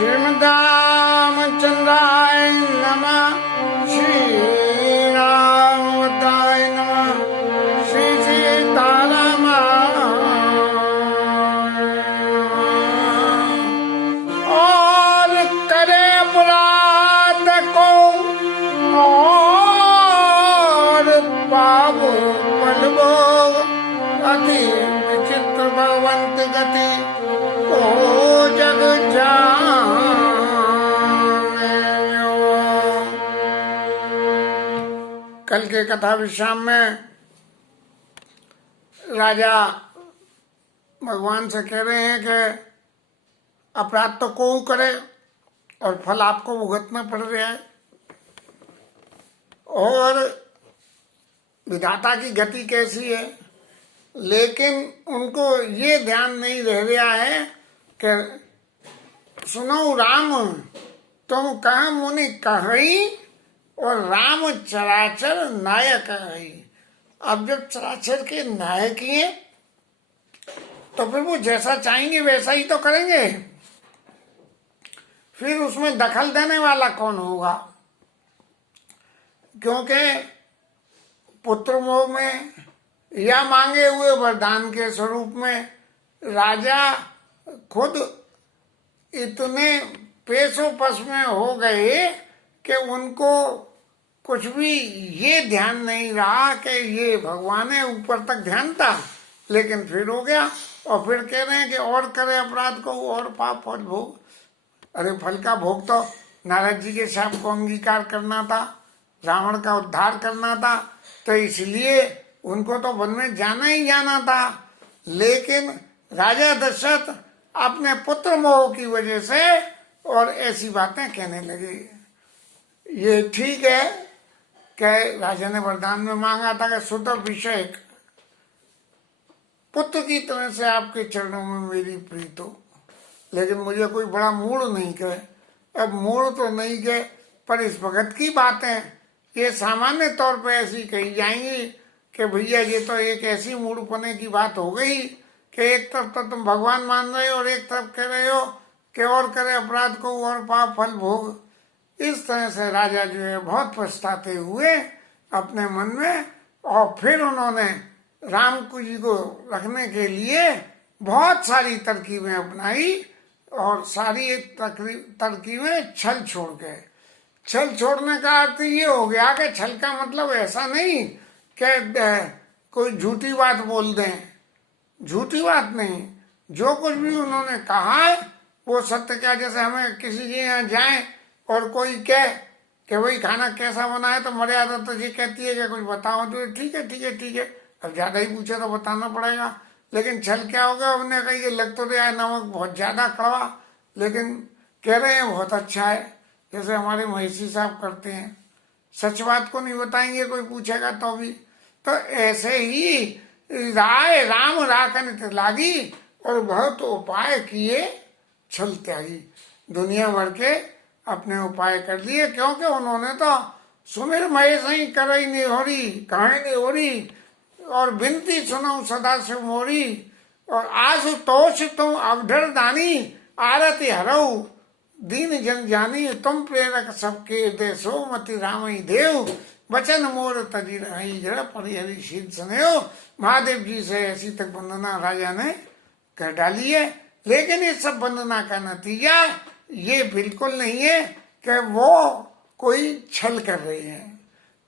श्रीमद्रामचंद्राय नमः। श्रीरामवताय नमः। श्री सीतारामाय और करे अपराध को और पावो पलवो अति विचित्र भगवंत गति ओ जग जाने। कल के कथा विश्राम में राजा भगवान से कह रहे हैं कि अपराध तो कोई करे और फल आपको भुगतना पड़ रहा है, और विधाता की गति कैसी है। लेकिन उनको ये ध्यान नहीं रह रहा है कि सुनो राम तुम कह मुनि कही और राम चराचर नायक है। अब जब चराचर के नायक ही हैं तो फिर वो जैसा चाहेंगे वैसा ही तो करेंगे, फिर उसमें दखल देने वाला कौन होगा। क्योंकि पुत्र मोह में या मांगे हुए वरदान के स्वरूप में राजा खुद इतने पेशो पश में हो गए कि उनको कुछ भी ये ध्यान नहीं रहा कि ये भगवान है, ऊपर तक ध्यान था लेकिन फिर हो गया। और फिर कह रहे हैं कि और करे अपराध को और पाप फल भोग। अरे फल का भोग तो नारद जी के शाप को अंगीकार करना था, रावण का उद्धार करना था, तो इसलिए उनको तो वन में जाना ही जाना था। लेकिन राजा दशरथ अपने पुत्र मोह की वजह से और ऐसी बातें कहने लगे। ये ठीक है कि राजा ने वरदान में मांगा था कि सुत अभिषेक पुत्र की तरह से आपके चरणों में मेरी प्रीत हो, लेकिन मुझे कोई बड़ा मूड नहीं कहे। अब मूड तो नहीं कहे, पर इस भगत की बातें ये सामान्य तौर पे ऐसी कही जाएंगी कि भैया ये तो एक ऐसी मूड पने की बात हो गई कि एक तरफ तो तुम भगवान मान रहे हो और एक तरफ कह रहे हो कि और करे अपराध को और पाप फल भोग। इस तरह से राजा जो है बहुत पछताते हुए अपने मन में, और फिर उन्होंने राम जी को रखने के लिए बहुत सारी तरकीबें अपनाई, और सारी तरकीबें छल छोड़ गए। छल छोड़ने का अर्थ ये हो गया कि छल का मतलब ऐसा नहीं कि कोई झूठी बात बोल दें, झूठी बात नहीं, जो कुछ भी उन्होंने कहा है वो सत्य। क्या जैसे हमें किसी के यहाँ जाए और कोई कहे कि भाई खाना कैसा बना है, तो मर्यादा तो ये कहती है कि कुछ बताओ, तो ठीक है ठीक है ठीक है, अब ज्यादा ही पूछे तो बताना पड़ेगा। लेकिन छल क्या होगा, उन्होंने कहा ये लग तो रहा है नमक बहुत ज्यादा कड़वा, लेकिन कह रहे हैं बहुत अच्छा है, जैसे हमारे महिषी साहब करते हैं, सच बात को नहीं बताएंगे कोई पूछेगा तो भी। तो ऐसे ही राय राम राखन लागी और बहुत उपाय किए छल त्यागी। दुनिया भर के अपने उपाय कर लिए, क्योंकि उन्होंने तो सुमिर महेश ही करई नहीं हो रही, कहीं नहीं हो रही, और बिनती सुनो सदा से मोरी, और आज तोष तुम अवधर दानी आरती हरऊ दीन जन जानी, तुम प्रेरक सबके देशो मति राम ही देव, वचन मोर तजी रही जड़ परिहरी शील सुनो। महादेव जी से ऐसी तक वंदना राजा ने कर डाली है। लेकिन इस सब वंदना का नतीजा ये बिल्कुल नहीं है कि वो कोई छल कर रहे हैं।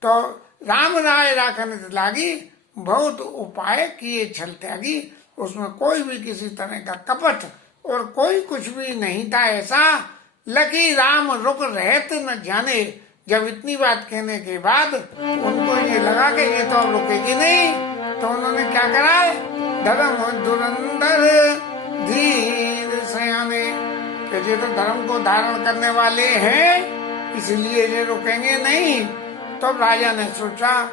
तो राम राय राखन लागी, बहुत उपाय किए छल त्यागी, उसमें कोई भी किसी तरह का कपट और कोई कुछ भी नहीं था ऐसा। लकी राम रुक रहत न जाने, जब इतनी बात कहने के बाद उनको ये लगा कि ये तो अब रुकेगी नहीं, तो उन्होंने क्या करा, धर्म धुरंधर धीर सयाने, कि ये तो धर्म को धारण करने वाले हैं इसलिए ये रुकेंगे नहीं। तो राजा ने सोचा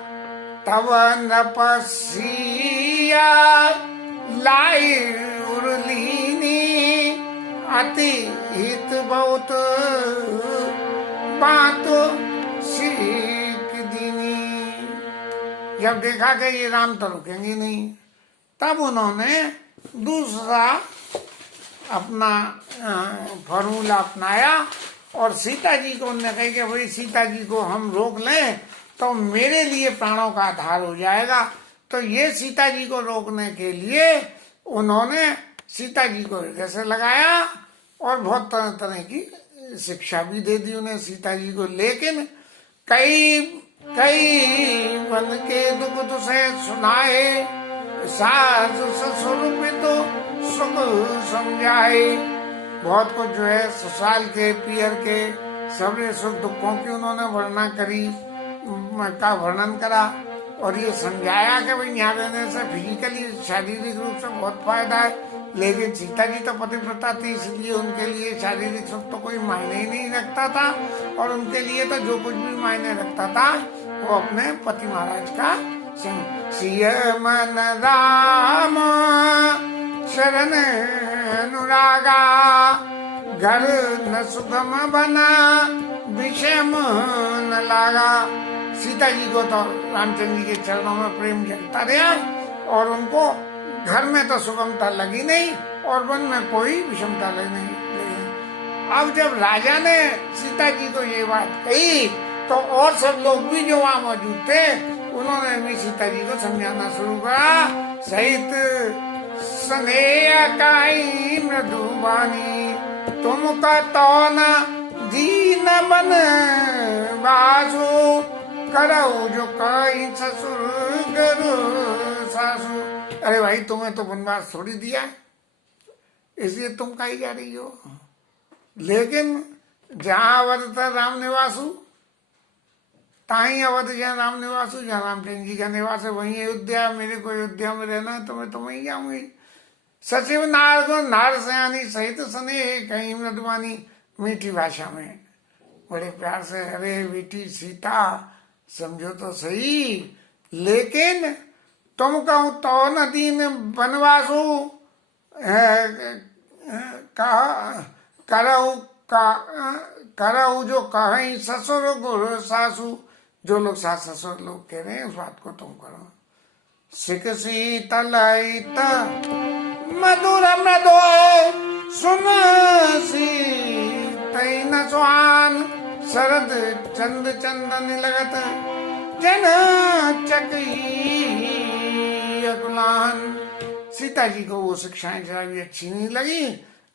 तब नपसिया लाई उर्लीनी अति हित बहुत बात सीख दीनी। जब देखा कि ये राम तो रुकेंगे नहीं, तब उन्होंने दूसरा अपना फॉर्मूला अपनाया और सीता जी को उन्होंने कहा कि भाई सीता जी को हम रोक लें तो मेरे लिए प्राणों का आधार हो जाएगा। तो ये सीता जी को रोकने के लिए उन्होंने सीता जी को हृदय से लगाया और बहुत तरह तरह की शिक्षा भी दे दी उन्हें सीता जी को। लेकिन कई कई बन के दुख तुझे सुनाए, सास ससुर पे तो सुख समझाए। बहुत कुछ जो है ससुराल के पियर के सबरे सुख दुखों की उन्होंने वर्णना करी का वर्णन करा और ये समझाया कि भाई यहाँ रहने से फिजिकली शारीरिक रूप से बहुत फायदा है। लेकिन सीता जी तो पतिव्रता थी, इसलिए उनके लिए शारीरिक सुख तो कोई मायने ही नहीं रखता था और उनके लिए तो जो कुछ भी मायने रखता था वो अपने पति महाराज का सिय मन राम शरण अनुरागा, घर न सुगम बना विषम न लागा। सीता जी को तो रामचंद्र जी के चरणों में प्रेम जगता रहा और उनको घर में तो सुगमता लगी नहीं और वन में कोई विषमता लगी नहीं। अब जब राजा ने सीता जी को ये बात कही तो और सब लोग भी जो वहां मौजूद थे उन्होंने भी सीता जी को समझाना शुरू करा। सहित स्नेह काई मृदुबानी, तुमका तो न दीन बन बासु, करऊ जो कई ससुर गरु सासु। अरे भाई तुम्हें तो वनवास थोड़ी दिया है, इसलिए तुम कही जा रही हो। लेकिन जहां अवध था राम निवासु, ताही अवध जहाँ राम निवासु, जहाँ रामचंद्र जी का निवास है वही अयोध्या। मेरे को अयोध्या में रहना है तो मैं तो वहीं जाऊंगी। सचिव नार को नार सयानी सहित स्नेह कहीं मृदुवानी, मीठी भाषा में बड़े प्यार से, अरे बेटी सीता समझो तो सही, लेकिन तुम कहूं तो न दीन बनवासु, करऊ जो कहीं ससुर गुरु सासु। जो लोग सास ससुर लोग कह रहे हैं उस बात को तुम करो। सिक शीतलित मधुर मृदो सुन सीतैन सुहान, शरद चंद चंदन लगत जन चकी अकुलान। सीता जी को वो शिक्षाएं जरा भी अच्छी नहीं लगी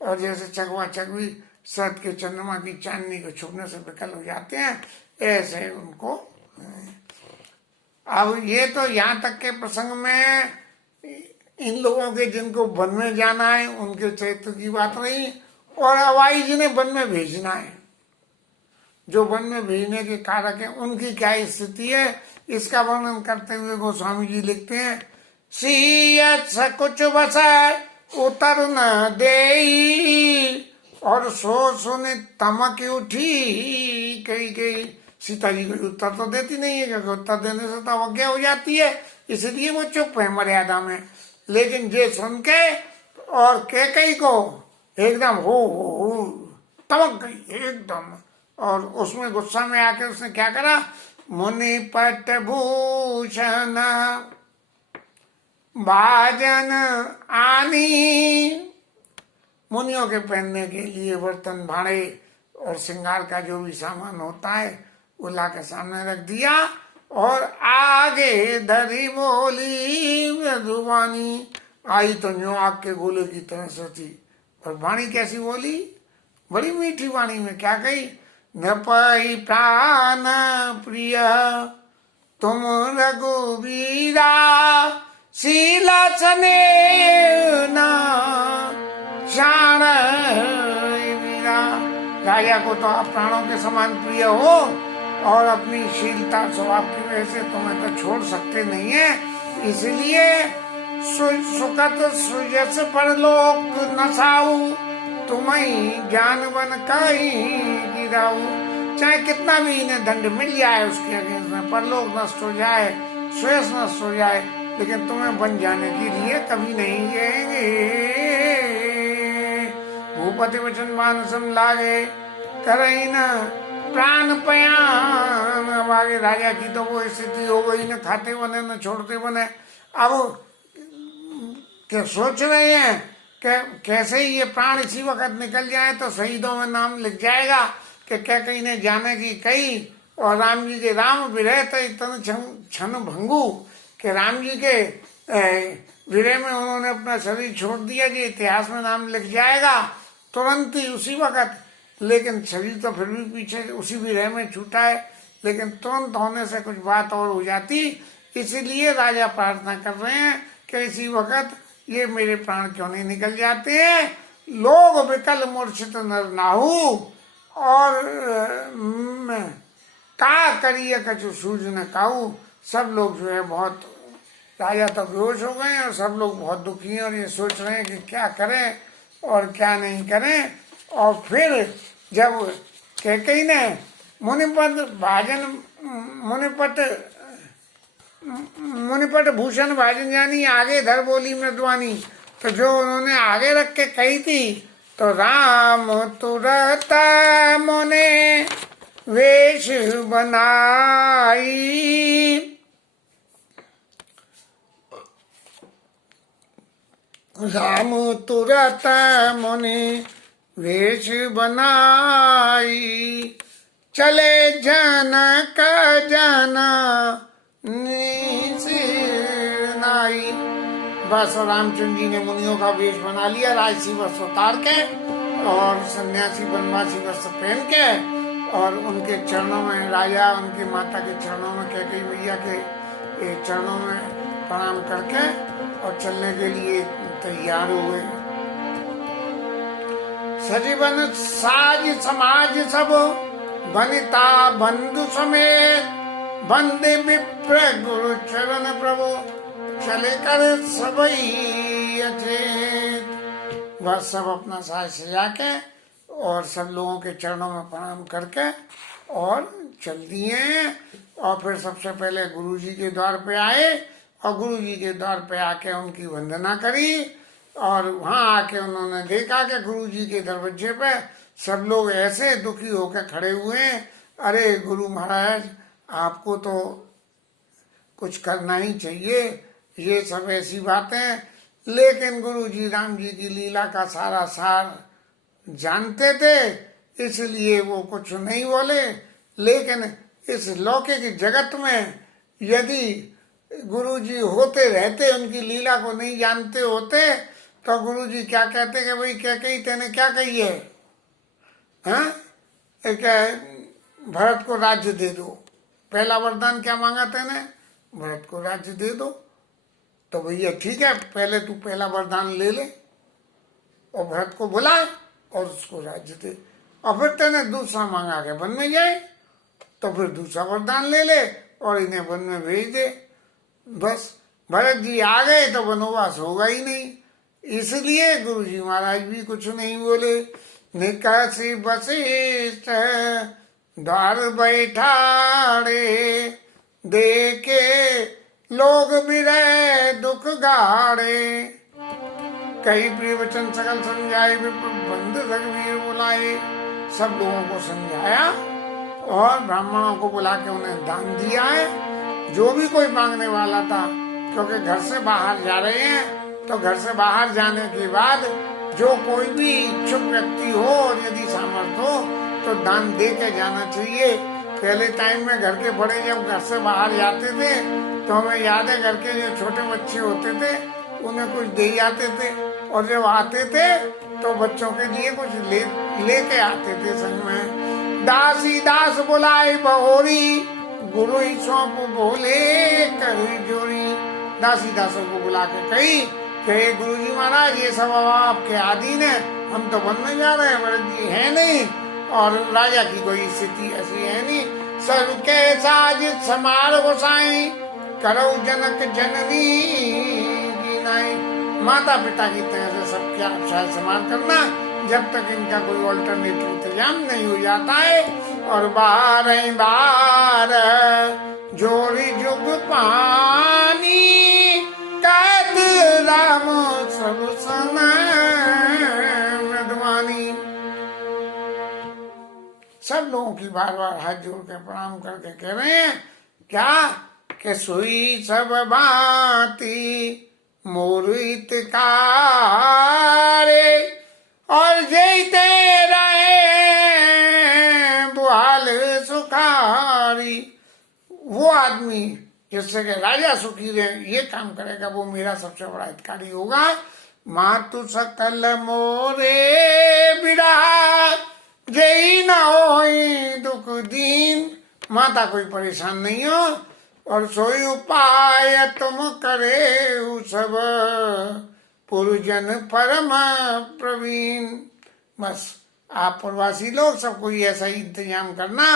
और जैसे चकवा चकवी शरद के चंद्रमा की चांदनी को छुपने से विकल हो जाते हैं, ऐसे उनको। अब ये तो यहाँ तक के प्रसंग में इन लोगों के जिनको वन में जाना है उनके चरित्र की बात रही, और अवाई जी ने वन में भेजना है, जो वन में भेजने के कारक है उनकी क्या स्थिति है, इसका वर्णन करते हुए गोस्वामी जी लिखते हैं। सीयत सकुच बस उतर न देई, और सो सुने तमक उठी कही कही। सीता जी को उत्तर तो देती नहीं है क्योंकि उत्तर देने से तो अवज्ञा हो जाती है, इसलिए वो चुप है मर्यादा में। लेकिन जे सुन के और कैकई को एकदम हो तमक गई एकदम, और उसमें गुस्सा में आके उसने क्या करा, मुनि पट भूषण भाजन आनी। मुनियों के पहनने के लिए बर्तन भाड़े और श्रृंगार का जो भी सामान होता है वो ला के सामने रख दिया और आगे धरी बोली मृदुवानी। आई तो जो आग के गोले की तरह से थी, और वाणी कैसी बोली, बड़ी मीठी वाणी में क्या कही, न पाई प्राण प्रिय तुम रघुवीरा, शीला चने न शाण वीरा। राजा को तो आप प्राणों के समान प्रिय हो और अपनी शीलता स्वभाव की वजह से तुम्हें तो छोड़ सकते नहीं है, इसलिए सुखत सुजस परलोक नसाऊ, तुम्हें ज्ञान बन कहीं गिराऊ। चाहे कितना भी इन्हें दंड मिल जाए उसके अगेंस्ट में, परलोक नष्ट हो जाए, श्रेष्ठ नष्ट हो जाए, लेकिन तुम्हें बन जाने के लिए कभी नहीं गएंगे। भूपति वचन मानसम लागे करई न प्राण पयान। अब आगे राजा की तो वो स्थिति हो गई, न खाते बने न छोड़ते बने। अब क्या सोच रहे हैं कैसे ही ये प्राण इसी वक्त निकल जाए तो शहीदों में नाम लिख जाएगा कि कैकई ने जाने की कही और राम जी के राम विरह तन क्षण भंगू के राम जी के विरह में उन्होंने अपना शरीर छोड़ दिया जी, इतिहास में नाम लिख जाएगा तुरंत ही उसी वक्त। लेकिन शरीर तो फिर भी पीछे उसी विरह में छूटा है, लेकिन तुरंत होने से कुछ बात और हो जाती, इसीलिए राजा प्रार्थना कर रहे हैं कि इसी वक्त ये मेरे प्राण क्यों नहीं निकल जाते हैं। लोग विकल मूर्छित नर नाहू और का करिए कछु सूझ न काऊ। सब लोग जो है बहुत, राजा तो बेहोश हो गए और सब लोग बहुत दुखी हैं और ये सोच रहे हैं कि क्या करें और क्या नहीं करें। और फिर जब कैकेयी ने मुनिपट भूषण भाजन जानी आगे धर बोली मृदवानी, तो जो उन्होंने आगे रख के कही थी तो राम तुरत मोने वेश बनाई, राम तुरत मोने वेश बनाई, चले जनक जना नाई। बस रामचंद्र जी ने मुनियों का वेश बना लिया, राजसी वस्त्र उतार के और सन्यासी बनवासी वस्त्र पहन के, और उनके चरणों में राजा उनकी माता के चरणों में कैकेयी मैया के चरणों में प्रणाम करके और चलने के लिए तैयार हुए। सजीवन साज समाज सब बनिता बंधु समेत, बंदे विप्र गुरु चरण प्रभु चले कर सबई अचेत। वह सब अपना साज सजा के और सब लोगों के चरणों में प्रणाम करके और चल दिए। और फिर सबसे पहले गुरु जी के द्वार पे आए और गुरु जी के द्वार पे आके उनकी वंदना करी। और वहां आके उन्होंने देखा कि गुरु जी के दरवाजे पे सब लोग ऐसे दुखी होकर खड़े हुए हैं। अरे गुरु महाराज, आपको तो कुछ करना ही चाहिए, ये सब ऐसी बातें। लेकिन गुरु जी राम जी की लीला का सारा सार जानते थे, इसलिए वो कुछ नहीं बोले। लेकिन इस लौकिक जगत में यदि गुरु जी होते रहते, उनकी लीला को नहीं जानते होते, तो गुरु जी क्या कहते कि भाई कैकेयी तेने क्या कही है, हाँ? भरत को राज्य दे दो। पहला वरदान क्या मांगा तेने? भरत को राज्य दे दो। तो भैया ठीक है, पहले तू पहला वरदान ले ले और भरत को बुला और उसको राज्य दे, और फिर तेने दूसरा मांगा के वन में जाए, तो फिर दूसरा वरदान ले ले और इन्हें वन में भेज दे। बस भरत जी आ गए तो वनवास होगा ही नहीं। इसलिए गुरु जी महाराज भी कुछ नहीं बोले। निकासी वशिष्ठ द्वार बैठाड़े, देखे लोग विरह दुख गाड़े, कई प्रिय वचन सकल समझाए, बंद रघुवीर बुलाए। सब लोगों को समझाया और ब्राह्मणों को बुला के उन्हें दान दिया है। जो भी कोई मांगने वाला था, क्योंकि घर से बाहर जा रहे हैं, तो घर से बाहर जाने के बाद जो कोई भी इच्छुक व्यक्ति हो और यदि सामर्थ्य हो तो दान दे के जाना चाहिए। पहले टाइम में घर के बड़े जब घर से बाहर जाते थे तो हमें याद है, घर के जो छोटे बच्चे होते थे उन्हें कुछ दे जाते थे, और जब आते थे तो बच्चों के लिए कुछ लेके आते थे संग में। दासी दास बुलाए बहोरी, गुरु ही सौंप बोले करी जोरी। दासी दासों को बुला के कही कि गुरु जी महाराज ये सब आपके अधीन है, हम तो वन में जा रहे हैं, भरत जी है नहीं और राजा की कोई स्थिति ऐसी है नहीं। सबके साज समार गोसाई, करो जनक जननी की नाई। माता पिता की तरह से सबके आप साज समार करना जब तक इनका कोई ऑल्टरनेटिव इंतजाम नहीं हो जाता है। और बार बार जोरी जुग पानी, कैद राम सब समय मृदवानी। सब लोगों की बार बार हाथ जोड़ के प्रणाम करके कह रहे हैं क्या कि सोई सब भांति मोर हितकारे, और जैते रहे बुहाल सुखारी। वो आदमी जिससे कि राजा सुखी रहे, ये काम करेगा, वो मेरा सबसे बड़ा हितकारी होगा। मातु सकल मोरे बिड़ा, जय न होई दुख दीन। माता कोई परेशान नहीं हो, और सोई उपाय तुम करे सब, पुरजन परम प्रवीण। बस आप प्रवासी लोग सब कोई ऐसा ही इंतजाम करना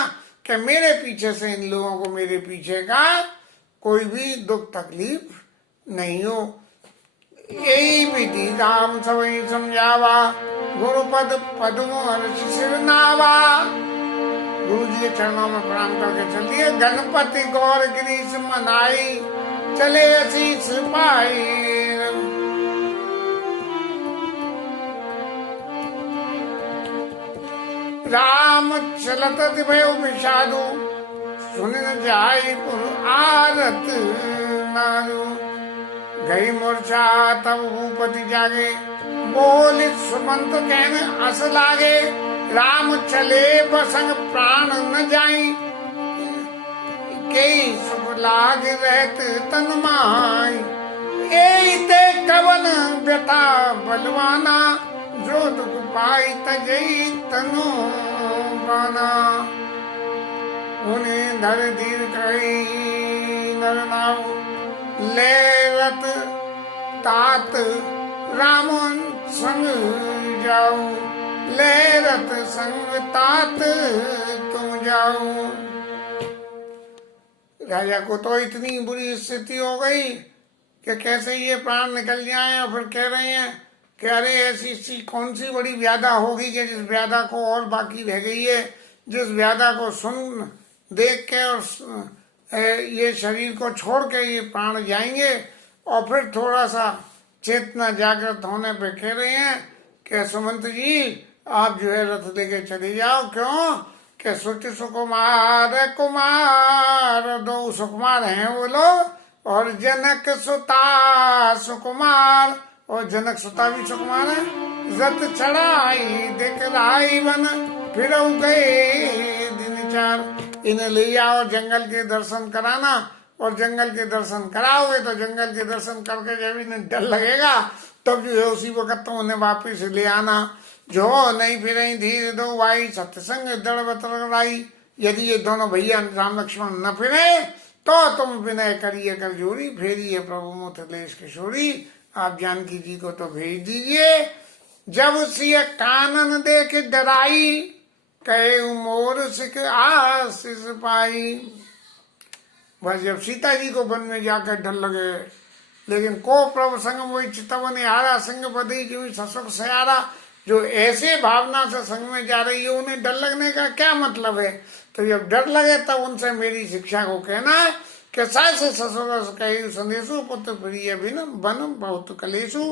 कि मेरे पीछे से इन लोगों को, मेरे पीछे का कोई भी दुख तकलीफ नहीं हो। यही विधि राम सवई समझावा, गुरुपद पद्म हर्ष सिर नावा। गुरु जी के चरणों में प्रणाम करके चलिए। गणपति गौर गिरीश मनाई, चले आशीष पाई। राम चलत भयो विषादु, सुन न जाई पुर आरत नारू। गई मूर्छा तब भूपति जागे, बोल सुमंत कहन अस लागे। राम चले बसंग प्राण न जाई, कई सुख लाग रहत तन माई। एते कवन व्यथा बलवाना, जो दुख पाई तजई तनु बाना। उन्हें धर धीर कही नर नाव, ले रत तात राम संग जाऊ। ले रत संग तात तुम जाऊ। राजा को तो इतनी बुरी स्थिति हो गई कि कैसे ये प्राण निकल जाए, और फिर कह रहे हैं कि अरे ऐसी कौन सी बड़ी व्याधा होगी कि जिस व्याधा को और बाकी रह गई है, जिस व्याधा को सुन देख के और ये शरीर को छोड़ के ये प्राण जाएंगे। और फिर थोड़ा सा चेतना जागृत होने पे कह रहे हैं कि सुमंत जी आप जो है रथ लेके चले जाओ। क्यों कि सुचि सुकुमार कुमार, दो सुकुमार हैं वो लोग, और जनक सुता सुकुमार, और जनक सुता भी सुकुमार है। रथ चढ़ाई दिखलाई वन, फिर गए दिन चार। इन्हें ले जाओ, जंगल के दर्शन कराना, और जंगल के दर्शन कराओगे तो जंगल के दर्शन करके जब इन्हें डर लगेगा तब जो है उसी वक्त तो उन्हें वापिस ले आना। जो नहीं फिर धीरे दो भाई, सत्संग दृढ़ बतराई। यदि ये दोनों भैया राम लक्ष्मण न फिरे तो तुम विनय करिए कर जोड़ी, फेरिए प्रभु मुथलेश किशोरी। आप जानकी जी को तो भेज दीजिए। जब सिय कानन देख डराई, कहे मोर सिख आशीष पाई। बस जब सीता जी को वन में जाकर डर लगे, लेकिन को प्रभु संग वही चितवन यारा, संग बदई जो ससुर सयारा। जो ऐसे भावना से संग में जा रही है उन्हें डर लगने का क्या मतलब है। तो जब डर लगे तब उनसे मेरी शिक्षा को कहना है कि सास ससुर कही संदेशु, पुत्र प्रिय बिन वन बहुत कलेशु।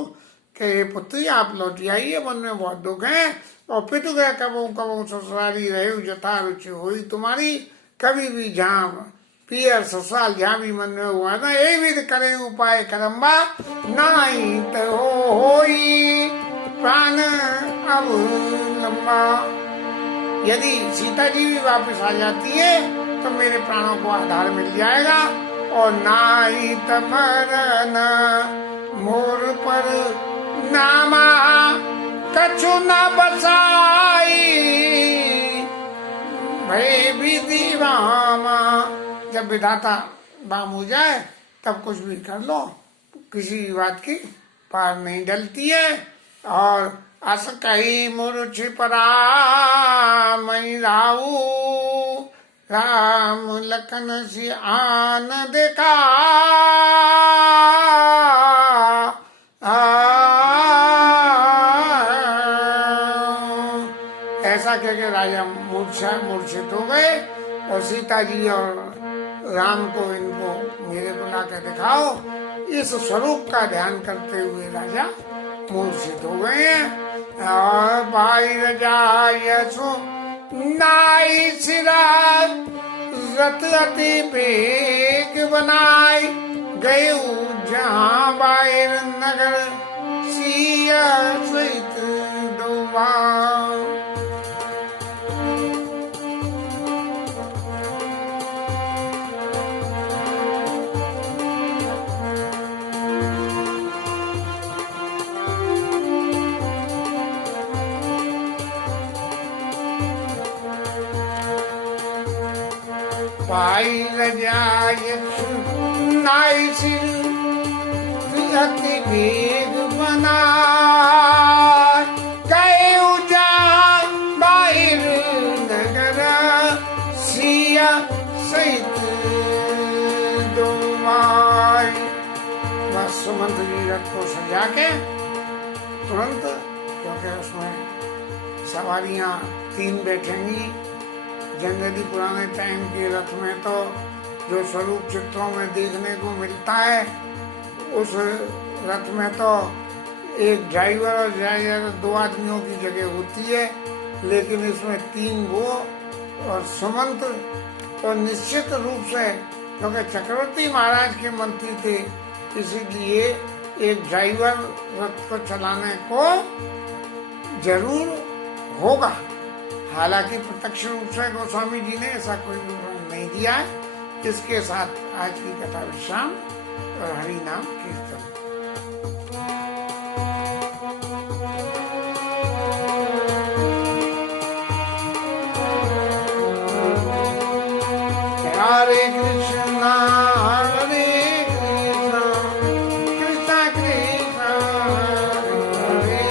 के पुत्री आप लौट आइए, वन में बहुत दुख है। और पितु गए कबू कबू ससुरारी रहे, जथा रुचि हुई तुम्हारी। कभी भी जहाँ पियर ससुराल जहाँ भी मन में हुआ ना, यही विध करे उपाय करम्बा, नाई तो होई प्राण अब लंबा। यदि सीता जी भी वापस आ जाती है तो मेरे प्राणों को आधार मिल जाएगा। और नाई तमरन मोर पर नामा, कछु न बसाई भय विधि वामा। जब विधाता बाम हो जाए तब कुछ भी कर लो, किसी बात की पार नहीं डलती है। और अस कही मुरुचि परा मई राऊ, राम लखन सी आन देखा। ऐसा कह के राजा मूर्छित हो गए। और सीता जी और राम को इनको मेरे को ला के दिखाओ, इस स्वरूप का ध्यान करते हुए राजा मूर्छित हो गए हैं। और भाई रजा यसु नाई सिरा, रत अति बेग बनाई। गए जहां बाहर नगर सिया सहित डोबा। पाई रजाय नाई सिर अति भेद बना। गए उजान बाहिर नगर सिया सहित डोमाई। बस सुमंत जी रथ को सजा के तुरंत, क्योंकि उसमें सवारियां 3 बैठेंगी। जनरली पुराने टाइम के रथ में तो जो स्वरूप चित्रों में देखने को मिलता है, उस रथ में तो एक ड्राइवर और ड्राइवर 2 आदमियों की जगह होती है, लेकिन इसमें 3 वो और सुमंत। और निश्चित रूप से क्योंकि चक्रवर्ती महाराज के मंत्री थे, इसीलिए एक ड्राइवर रथ को चलाने को जरूर होगा। हालांकि प्रत्यक्ष रूप से गोस्वामी जी ने ऐसा कोई विवरण नहीं दिया है। इसके साथ आज की कथा विश्राम और हरि नाम कीर्तन। हरे कृष्णा हरे कृष्णा कृष्णा कृष्णा हरे हरे।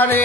हरे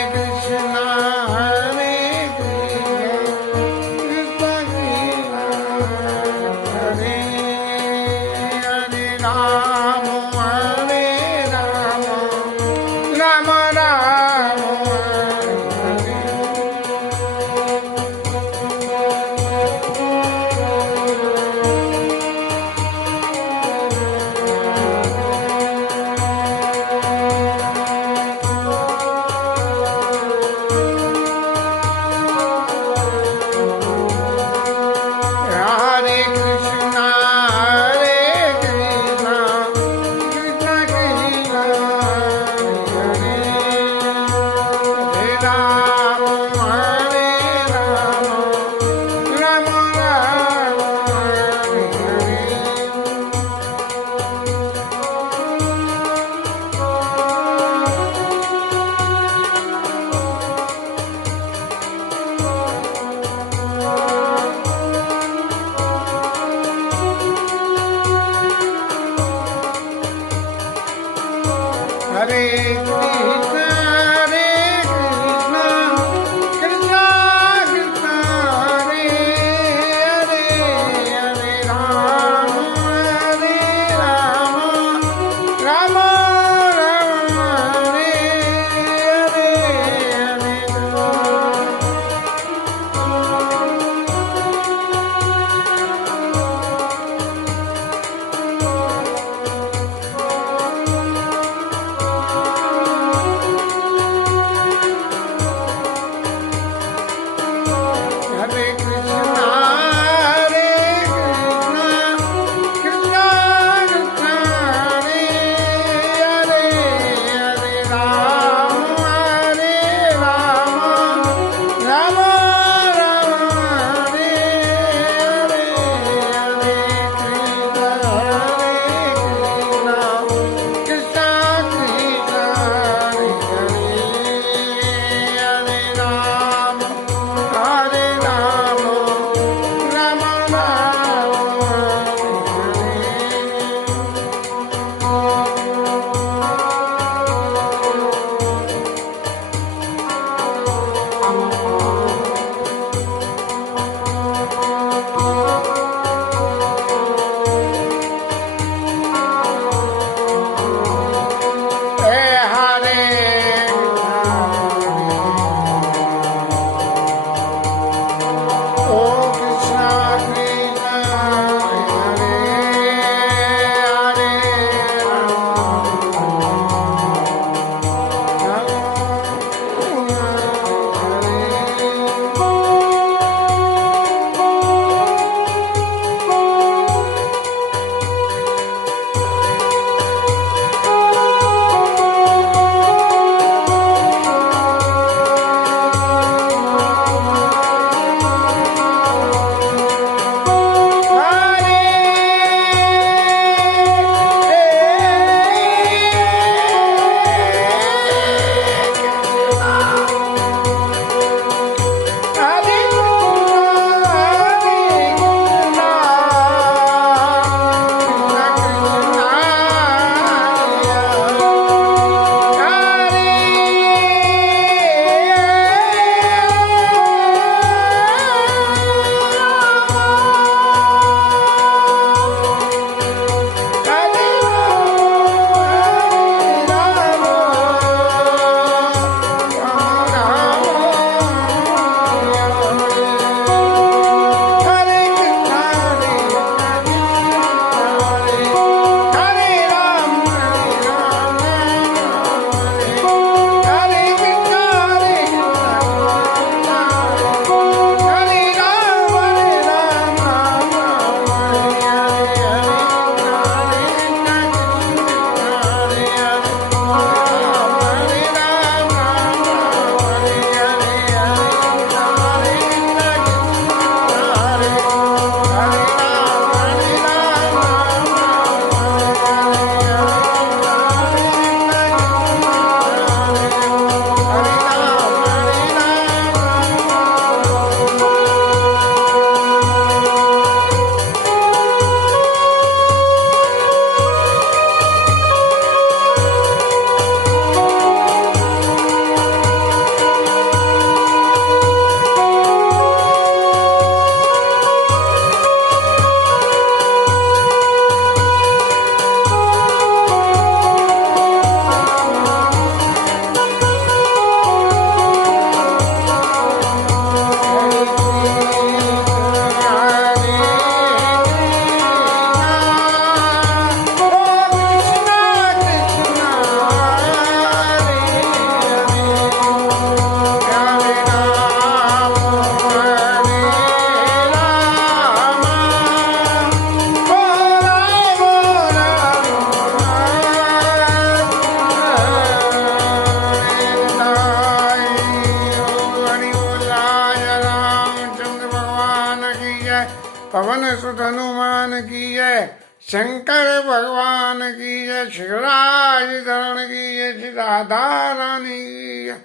जय, पवन सुत हनुमान की जय, शंकर भगवान की जय, शिवराज धरण की जय, श्री राधा रानी की जय।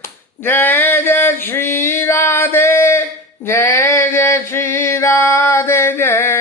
जय जय श्री राधे, जय जय श्री राधे, जय